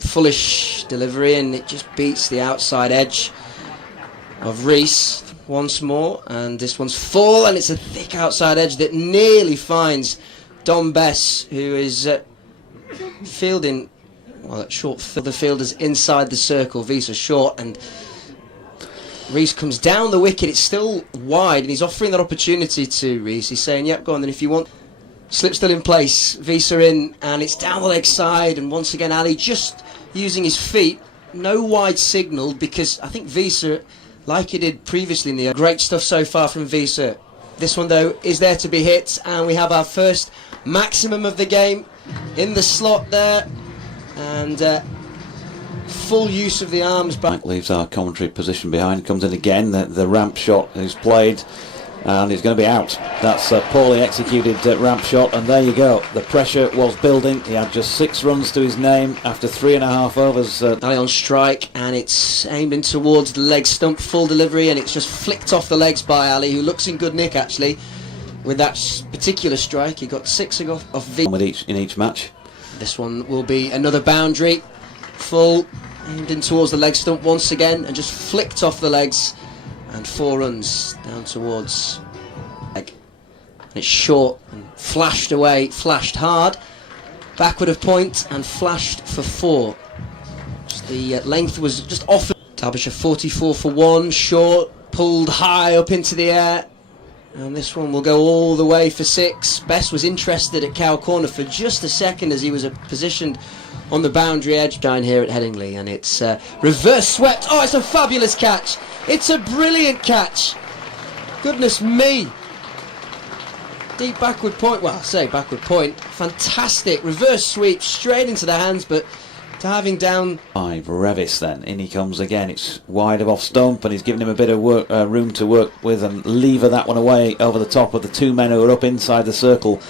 Foolish delivery, and it just beats the outside edge of Rees once more, and this one's full, and it's a thick outside edge that nearly finds Dom Bess, who is fielding, well, at short field. The fielder's inside the circle, Visa short, and Rees comes down the wicket. It's still wide, and he's offering that opportunity to Rees. He's saying, yep, go on then if you want. Slip still in place, Visa in, and it's down the leg side, and once again Ali just using his feet. No wide signal, because I think Visa, like he did previously in the great stuff so far from Visa. This one though is there to be hit, and we have our first maximum of the game in the slot there, and full use of the arms. Mike leaves our commentary position behind, comes in again, the ramp shot is played, and it's going to be out. That's a poorly executed ramp shot, and there you go. The pressure was building. He had just 6 runs to his name after 3.5 overs. Ali on strike, and it's aimed in towards the leg stump, full delivery, and it's just flicked off the legs by Ali, who looks in good nick actually with that particular strike. He got 6 off V in each match. This one will be another boundary, full, aimed in towards the leg stump once again, and just flicked off the legs. And 4 runs down towards leg. And it's short and flashed away, flashed hard, backward of point and flashed for 4. Just the length was just off. Derbyshire 44 for 1, short, pulled high up into the air, and this one will go all the way for 6. Bess was interested at cow corner for just a second as he was positioned on the boundary edge down here at Headingley, and it's reverse swept. Oh, it's a fabulous catch. It's a brilliant catch. Goodness me. Deep backward point. Well, I say backward point. Fantastic. Reverse sweep straight into the hands, but to having down 5. Revis then. In he comes again. It's wide of off stump, and he's given him a bit of room to work with, and lever that one away over the top of the 2 men who are up inside the circle,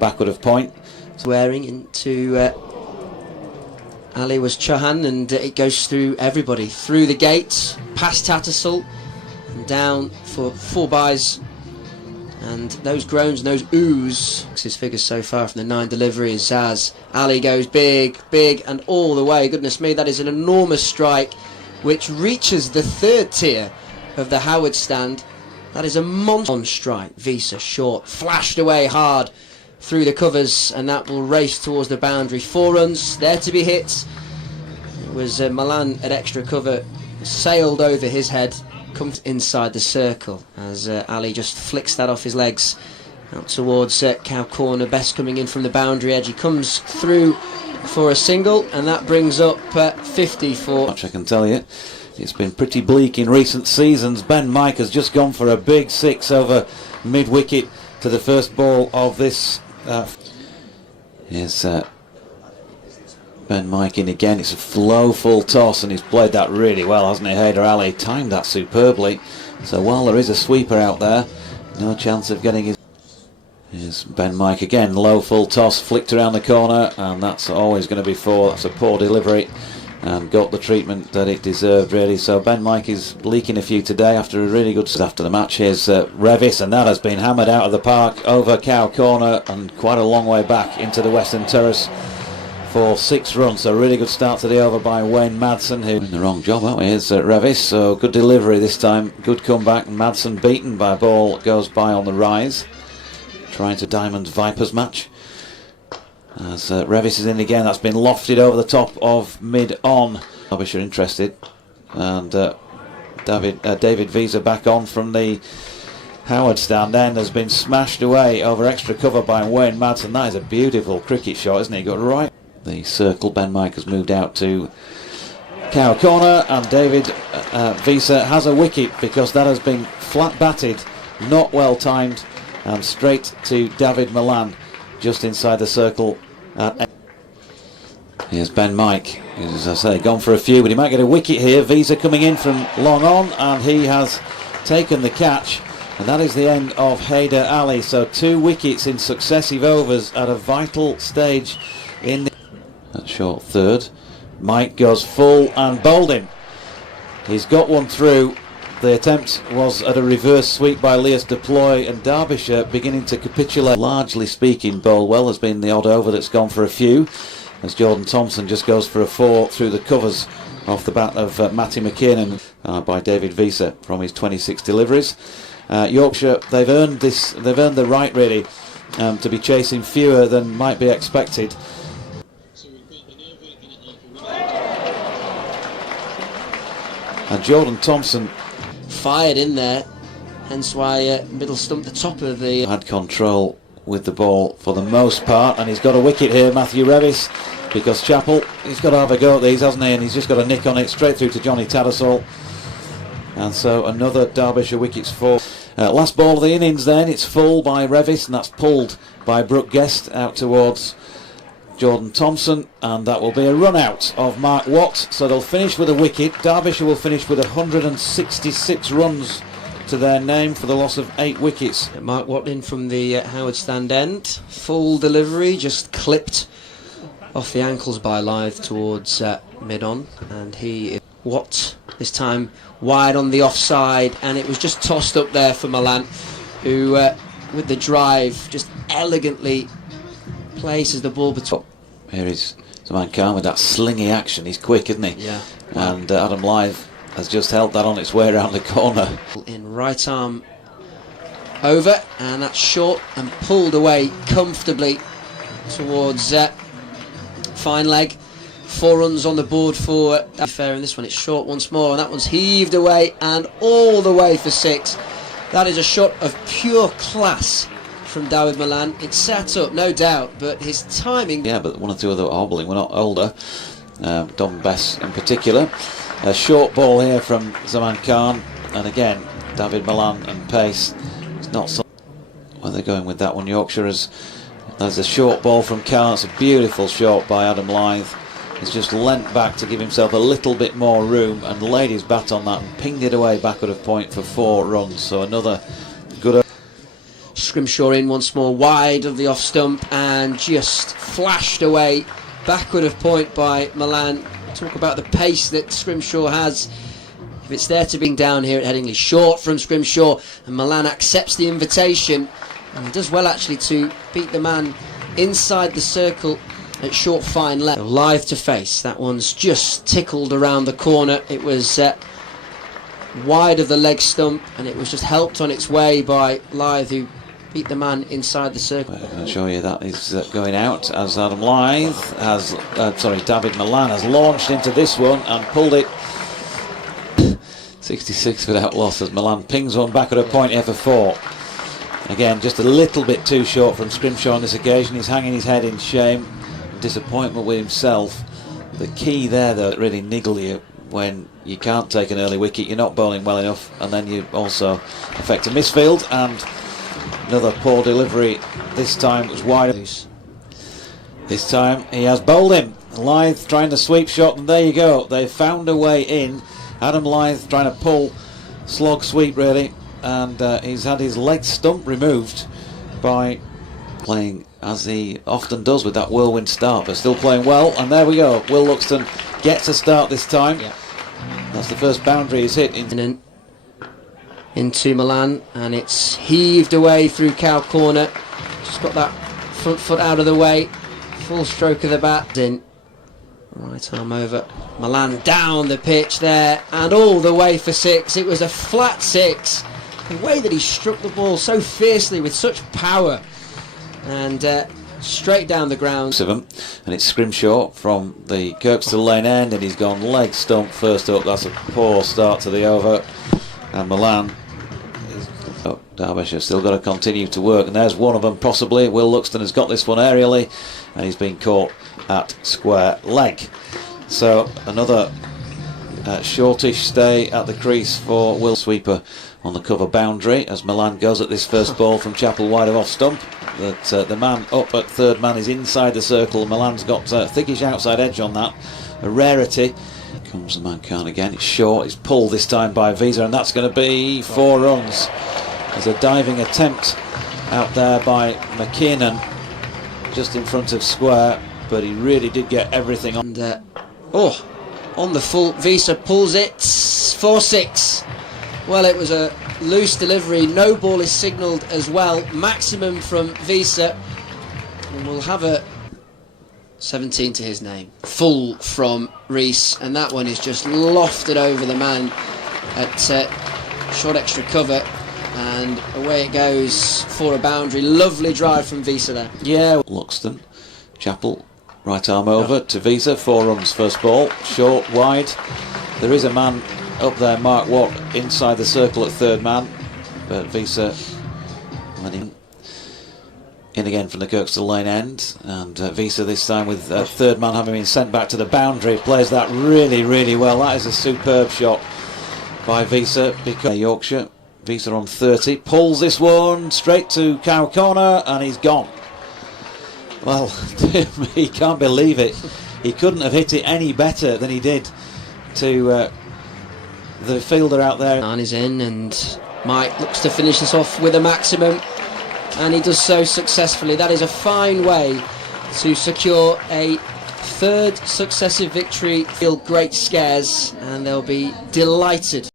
backward of point. Wearing into Ali was Chauhan, and it goes through everybody, through the gates, past Tattersall, and down for 4 byes. And those groans and those oohs, his figures so far from the 9 deliveries, as Ali goes big, big, and all the way. Goodness me, that is an enormous strike which reaches the 3rd tier of the Howard stand. That is a monster on strike. Visa short, flashed away hard through the covers, and that will race towards the boundary. 4 runs there to be hit. It was Milan at extra cover, sailed over his head, comes inside the circle as Ali just flicks that off his legs out towards cow corner. Best coming in from the boundary edge. He comes through for a single, and that brings up 50 for. Much I can tell you, it's been pretty bleak in recent seasons. Ben Mike has just gone for a big 6 over mid wicket to the first ball of this. Here's Ben Mike in again. It's a full toss, and he's played that really well, hasn't he? Haider Ali timed that superbly. So while there is a sweeper out there, no chance of getting his. Here's Ben Mike again, low full toss, flicked around the corner, and that's always going to be 4. That's a poor delivery, and got the treatment that it deserved really. So Ben Mike is leaking a few today after a really good after the match. Here's Revis, and that has been hammered out of the park over cow corner and quite a long way back into the Western Terrace for 6 runs. So a really good start to the over by Wayne Madsen, who in the wrong job, aren't we? Here's Revis, so good delivery this time, good comeback. Madsen beaten by a ball that goes by on the rise, trying to Diamond Vipers match. As Revis is in again, that's been lofted over the top of mid-on. Derbyshire interested, and David Visa back on from the Howard stand end has been smashed away over extra cover by Wayne Madsen. That is a beautiful cricket shot, isn't he? Got right the circle. Ben Mike has moved out to cow corner, and David Visa has a wicket because that has been flat batted, not well timed, and straight to David Milan just inside the circle. Here's Ben Mike, as I say, gone for a few, but he might get a wicket here. Visa coming in from long on, and he has taken the catch, and that is the end of Haider Ali. So 2 wickets in successive overs at a vital stage in the short 3rd. Mike goes full and bowled him. He's got one through. The attempt was at a reverse sweep by Leas Deploy, and Derbyshire beginning to capitulate. Largely speaking, Bowlwell has been the odd over that's gone for a few. as Jordan Thompson just goes for a 4 through the covers off the bat of Matty McKinnon by David Visa from his 26 deliveries. Yorkshire, they've earned the right really to be chasing fewer than might be expected. And Jordan Thompson fired in there, hence why middle stump the top of the... had control with the ball for the most part, and he's got a wicket here, Matthew Revis, because Chappell, he's got to have a go at these, hasn't he, and he's just got a nick on it straight through to Johnny Tattersall. And so another Derbyshire wicket's full. Last ball of the innings then, it's full by Revis, and that's pulled by Brooke Guest out towards Jordan Thompson, and that will be a run out of Mark Watt, so they'll finish with a wicket. Derbyshire will finish with 166 runs to their name for the loss of 8 wickets. Mark Watt in from the Howard stand end, full delivery, just clipped off the ankles by Lyth towards mid-on, and Watt this time wide on the offside, and it was just tossed up there for Milan, who with the drive just elegantly places the ball between. Here is Zaman Khan with that slingy action. He's quick, isn't he? Yeah. And Adam Lyth has just helped that on its way around the corner. In right arm over, and that's short and pulled away comfortably towards fine leg. 4 runs on the board for fair in this one. It's short once more, and that one's heaved away and all the way for 6. That is a shot of pure class from Dawid Malan. It's set up, no doubt, but his timing... Yeah, but one or two other hobbling. We're not older. Dom Bess in particular. A short ball here from Zaman Khan, and again, Dawid Malan and pace. It's not so... Where they're going with that one, Yorkshire, there's a short ball from Khan. It's a beautiful shot by Adam Lyth. He's just leant back to give himself a little bit more room and laid his bat on that and pinged it away backward of point for 4 runs. So another good... Scrimshaw in once more, wide of the off stump, and just flashed away backward of point by Milan. Talk about the pace that Scrimshaw has. If it's there to be down here at Headingley, short from Scrimshaw, and Milan accepts the invitation, and he does well actually to beat the man inside the circle at short fine left. Lyth to face, that one's just tickled around the corner. It was wide of the leg stump, and it was just helped on its way by Lyth, who beat the man inside the circle. I'll show you that is going out as Adam Lyth has, Dawid Malan has launched into this one and pulled it 66 without loss as Milan pings one back at a point here for 4. Again, just a little bit too short from Scrimshaw on this occasion. He's hanging his head in shame, disappointment with himself. The key there though, that really niggle you when you can't take an early wicket, you're not bowling well enough, and then you also affect a misfield, and another poor delivery. This time it was wide. This time he has bowled him. Lyth trying the sweep shot, and there you go. They found a way in. Adam Lyth trying to pull slog sweep really, and he's had his leg stump removed by playing as he often does with that whirlwind start, but still playing well. And there we go. Will Luxton gets a start this time. Yeah. That's the first boundary he's hit into Milan, and it's heaved away through cow corner. Just got that front foot out of the way. Full stroke of the bat in. Right arm over. Milan down the pitch there and all the way for 6. It was a flat 6. The way that he struck the ball so fiercely with such power, and straight down the ground. And it's Scrimshaw from the Kirkstall Lane end, and he's gone leg stump first up. That's a poor start to the over, and Milan Derbyshire still got to continue to work, and there's one of them possibly. Will Luxton has got this one aerially, and he's been caught at square leg. So another shortish stay at the crease for Will. Sweeper on the cover boundary as Milan goes at this first ball from Chappell wide of off stump. That the man up at third man is inside the circle. Milan's got thickish outside edge on that, a rarity. Comes the man Khan again. It's short. It's pulled this time by Visa, and that's going to be 4 runs. There's a diving attempt out there by McKinnon just in front of square, but he really did get everything on. And on the full, Visa pulls it for 6. Well, it was a loose delivery. No ball is signalled as well. Maximum from Visa, and we'll have a 17 to his name. Full from Rees, and that one is just lofted over the man at short extra cover, and away it goes for a boundary. Lovely drive from Visa there. Yeah, Luxton, Chappell, right arm over to Visa, 4 runs first ball, short, wide. There is a man up there, Mark Watt, inside the circle at third man, but Visa letting in again from the Kirkstall Lane end, and Visa this time with third man having been sent back to the boundary, plays that really, really well. That is a superb shot by Visa, because Yorkshire, Visa on 30, pulls this one straight to cow corner, and he's gone. Well, he can't believe it. He couldn't have hit it any better than he did to the fielder out there. And he's in, and Mike looks to finish this off with a maximum, and he does so successfully. That is a fine way to secure a third successive victory. Feel great scares, and they'll be delighted.